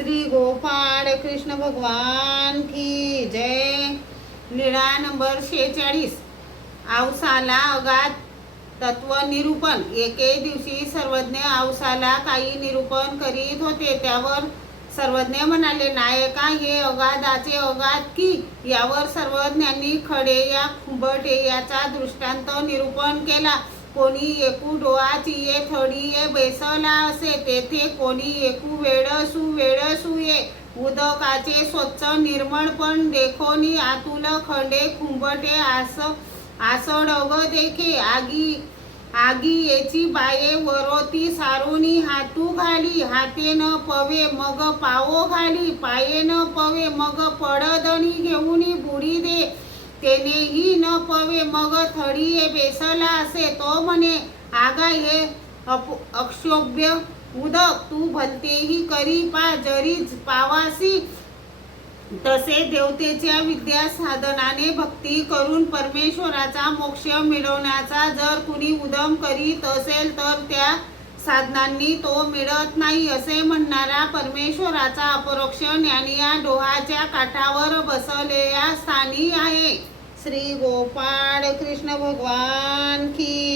श्री गोपाळ कृष्ण भगवान की जय। लीळा नंबर 46। औसाला अगाध तत्व निरूपण। एके दिवशी सर्वज्ञ औसाला काही निरूपण करीत होते। त्यावर सर्वज्ञ म्हणाले, नायका, हे अगाधाचे अगाध की? यावर सर्वज्ञांनी खडे या खुंबटे याचा दृष्टांत निरूपण केला। कोणी एकू डोळाचिये थडीये बैसला असे, तेथे कोणी एकू वेळ सुये उदकाचे स्वच्छ निर्मळपण देखोनी आतुल खंडे खुंबटे आसडव देखे। आगी येची बाये वरोती सारोनी हातू घाली, हाते न पवे मग पाओ घाली, पाये न पवे मग पडदणी घेऊनी बुडी दे, तेनेही न पवे मग थडीये बेसला असे। तो म्हणे, आगा, हे अक्षोभ्य उदक तू भलतेही करी पा, जरीच पावासी तसे देवतेच्या विद्या साधनाने भक्ती करून परमेश्वराचा मोक्ष मिळवण्याचा जर कुणी उद्यम करीत असेल तर त्या साधनांनी तो मिळत नाही असे म्हणणारा परमेश्वराचा अपरोक्ष ज्ञान या डोहाच्या काठावर बसलेल्या स्थानी आहे। श्री गोपाळ कृष्ण भगवान की